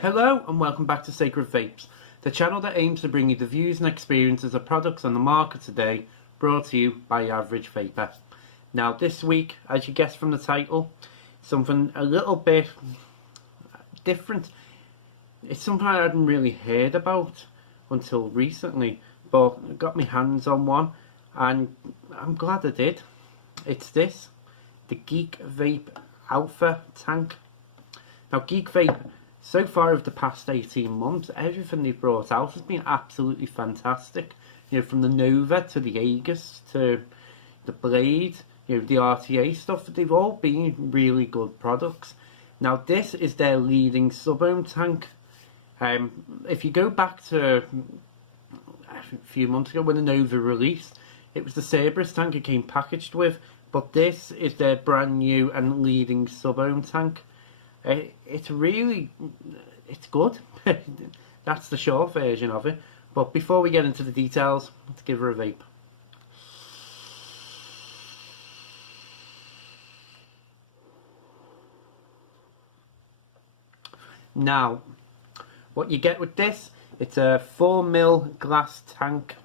Hello and welcome back to Sacred Vapes, the channel that aims to bring you the views and experiences of products on the market today, brought to you by your average vapor. Now this week, as you guessed from the title, something a little bit different. It's something I hadn't really heard about until recently, but I got my hands on one and I'm glad I did. It's this, the Geekvape Alpha Tank. Now Geekvape, so far over the past 18 months, everything they've brought out has been absolutely fantastic. You know, from the Nova to the Aegis to the Blade, you know, the RTA stuff, they've all been really good products. Now this is their leading subohm tank. If you go back to a few months ago when the Nova released, it was the smoothest tank it came packaged with, but this is their brand new and leading subohm tank. It's good. That's the short version of it. But before we get into the details, let's give her a vape. Now, what you get with this, it's a 4mm glass tank.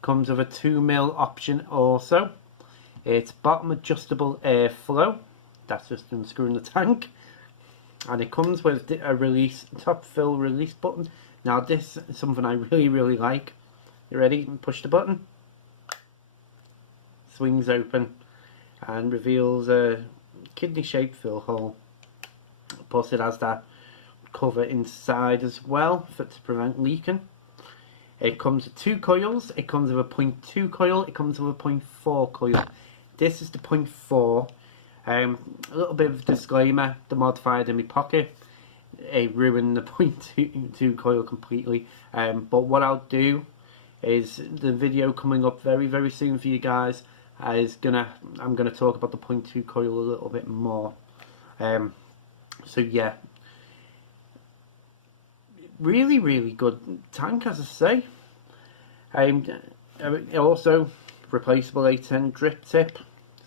Comes with a 2mm option also. It's bottom adjustable airflow. That's just unscrewing the tank. And it comes with a release, top fill release button. Now this is something I really like. You ready? Push the button. Swings open and reveals a kidney shaped fill hole. Plus it has that cover inside as well to prevent leaking. It comes with 2 coils. It comes with a 0.2 coil. It comes with a 0.4 coil. This is the 0.4. A little bit of a disclaimer, the modifier in my pocket, it ruined the 0.2 coil completely. But what I'll do is, the video coming up very soon for you guys is I'm gonna talk about the 0.2 coil a little bit more. So yeah, really good tank, as I say. Also replaceable A10 drip tip.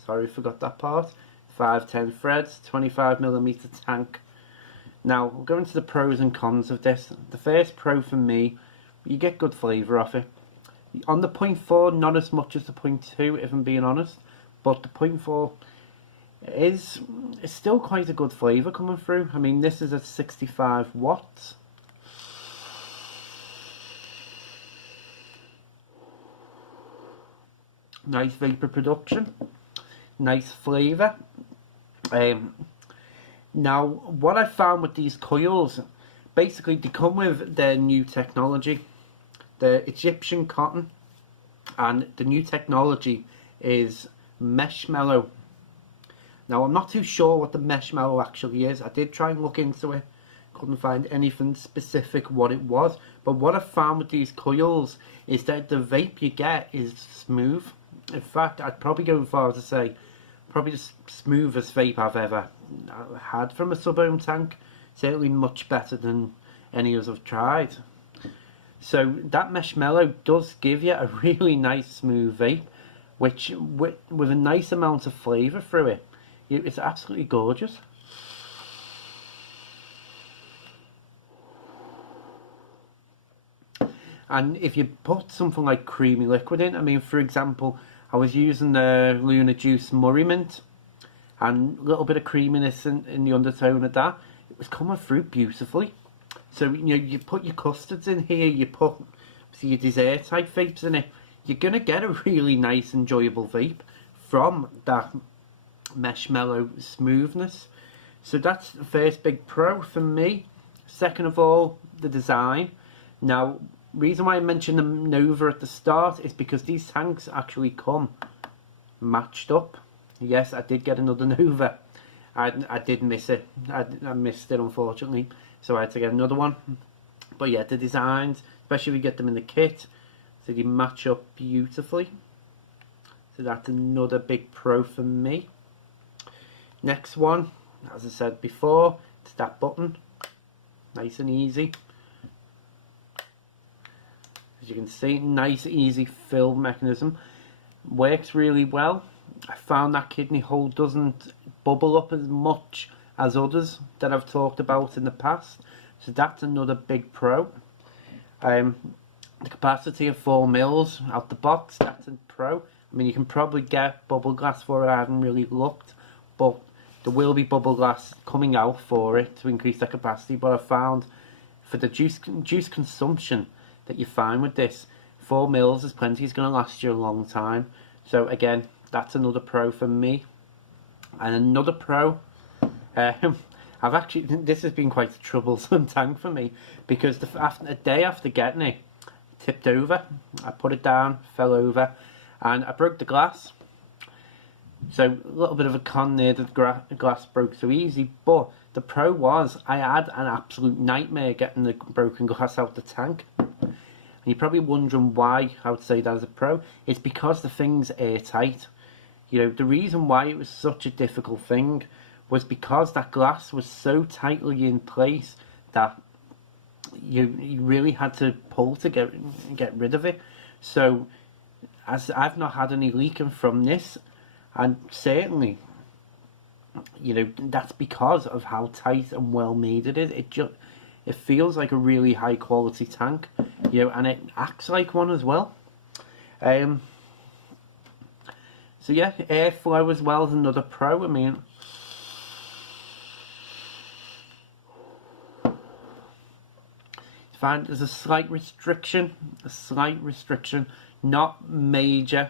Sorry, forgot that part. 510 threads, 25mm tank. Now, we'll go into the pros and cons of this. The first pro for me, you get good flavour off it. On the 0.4, not as much as the 0.2, if I'm being honest, but the 0.4 is still quite a good flavour coming through. I mean, this is at 65 watts. Nice vapour production, nice flavour. Now what I found with these coils, basically they come with their new technology, the Egyptian cotton, and the new technology is marshmallow. Now I'm not too sure what the marshmallow actually is. I did try and look into it, couldn't find anything specific what it was, but what I found with these coils is that the vape you get is smooth. In fact, I'd probably go as far as to say probably the smoothest vape I've ever had from a subohm tank. Certainly much better than any others I've tried. So that marshmallow does give you a really nice smooth vape, which with a nice amount of flavour through it. It's absolutely gorgeous. And if you put something like creamy liquid in, I mean, for example, I was using the Lunar Juice Murray Mint, and a little bit of creaminess in the undertone of that. It was coming through beautifully. So, you know, you put your custards in here, you put your dessert type vapes in it, you're going to get a really nice, enjoyable vape from that marshmallow smoothness. So that's the first big pro for me. Second of all, the design. Now, reason why I mentioned the Nova at the start is because these tanks actually come matched up. Yes, I did get another Nova. I did miss it. I missed it, unfortunately. So I had to get another one. But yeah, the designs, especially if you get them in the kit, so they match up beautifully. So that's another big pro for me. Next one, as I said before, it's that button. Nice and easy. As you can see, nice easy fill mechanism. Works really well. I found that kidney hole doesn't bubble up as much as others that I've talked about in the past, So that's another big pro. The capacity of 4 mils out the box, that's a pro. I mean, you can probably get bubble glass for it. I haven't really looked, but there will be bubble glass coming out for it to increase the capacity. But I found for the juice consumption that you find with this, 4 mils is plenty. It's going to last you a long time. So again, that's another pro for me. And another pro, I've actually, this has been quite a troublesome tank for me, because a day after getting it, tipped over. I put it down, fell over, and I broke the glass. So a little bit of a con there that the glass broke so easy, but the pro was I had an absolute nightmare getting the broken glass out the tank. And you're probably wondering why I would say that as a pro. It's because the thing's airtight. You know, the reason why it was such a difficult thing was because that glass was so tightly in place that you really had to pull to get rid of it. So as I've not had any leaking from this, and certainly, you know, that's because of how tight and well made it is. It feels like a really high quality tank, you know, and it acts like one as well. So yeah, airflow as well is another pro. I mean, find there's a slight restriction, not major.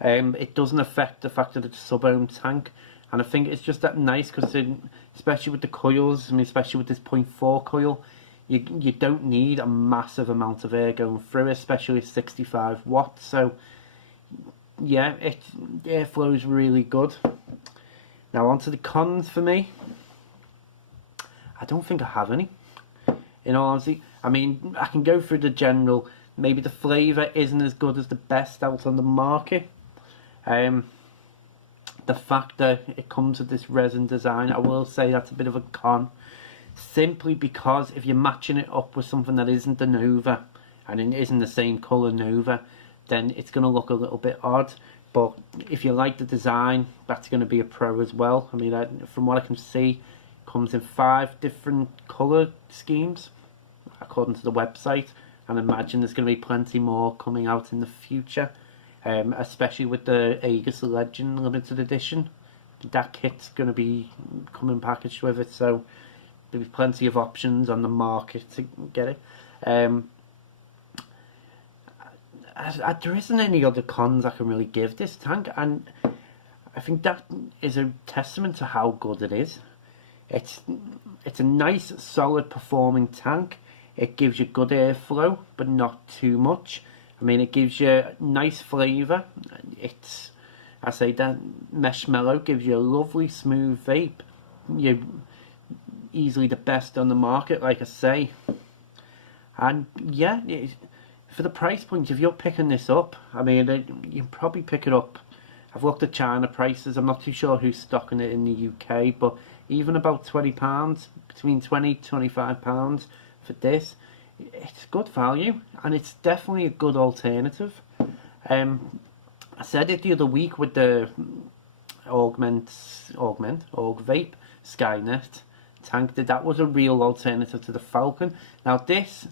It doesn't affect the fact that it's a subohm tank, and I think it's just that nice because, especially with the coils, I mean, especially with this 0.4 coil, you don't need a massive amount of air going through, especially 65 watts. So yeah, the airflow is really good. Now onto the cons for me. I don't think I have any, in all honesty. I mean, I can go through the general. Maybe the flavour isn't as good as the best out on the market. The fact that it comes with this resin design, I will say that's a bit of a con. Simply because if you're matching it up with something that isn't the Nova, and it isn't the same colour Nova, then it's going to look a little bit odd. But if you like the design, that's going to be a pro as well. I mean, from what I can see, it comes in 5 different colour schemes, according to the website, and I imagine there's going to be plenty more coming out in the future, especially with the Aegis Legend limited edition. That kit's going to be coming packaged with it, so there'll be plenty of options on the market to get it. There isn't any other cons I can really give this tank, and I think that is a testament to how good it is. It's a nice, solid performing tank. It gives you good airflow, but not too much. I mean, it gives you nice flavour. I say that Marshmallow gives you a lovely smooth vape. You're easily the best on the market, like I say. And yeah, for the price point, if you're picking this up, I mean, you can probably pick it up. I've looked at China prices. I'm not too sure who's stocking it in the UK, but even about £20, between £20 to £25 for this, it's good value, and it's definitely a good alternative. I said it the other week with the Augment Vape Skynet tank, that was a real alternative to the Falcon. Now this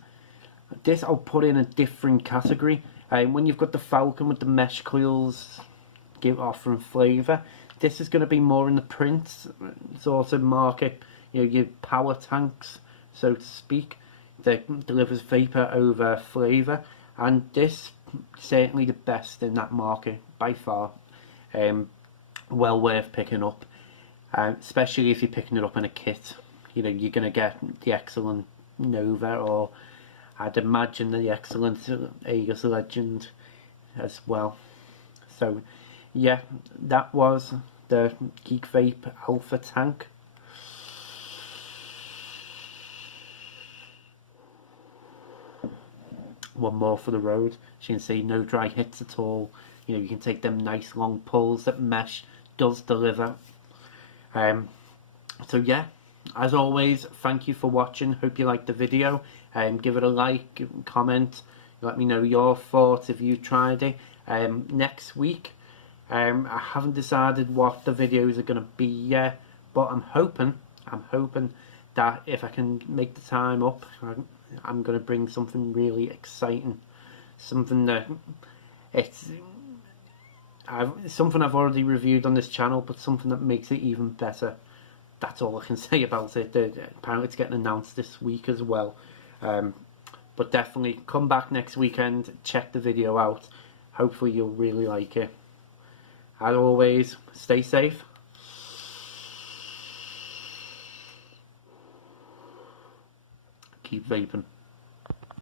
I'll put in a different category. When you've got the Falcon with the mesh coils offering flavour, this is going to be more in the print sort of market, you know, your power tanks, so to speak, that delivers vapour over flavour, and this certainly the best in that market by far. Well worth picking up, especially if you're picking it up in a kit. You know, you're going to get the excellent Nova, or I'd imagine the excellent Aegis Legend as well. So yeah, that was the Geekvape Alpha Tank. One more for the road. As you can see, no dry hits at all. You know, you can take them nice long pulls that Mesh does deliver. So yeah, as always, thank you for watching. Hope you liked the video. Give it a like, comment, let me know your thoughts if you tried it. Next week, I haven't decided what the videos are going to be yet, but I'm hoping that if I can make the time up, I'm going to bring something really exciting, something that something I've already reviewed on this channel, but something that makes it even better. That's all I can say about it. Apparently it's getting announced this week as well. But definitely come back next weekend, check the video out. Hopefully you'll really like it. As always, stay safe. Keep vaping.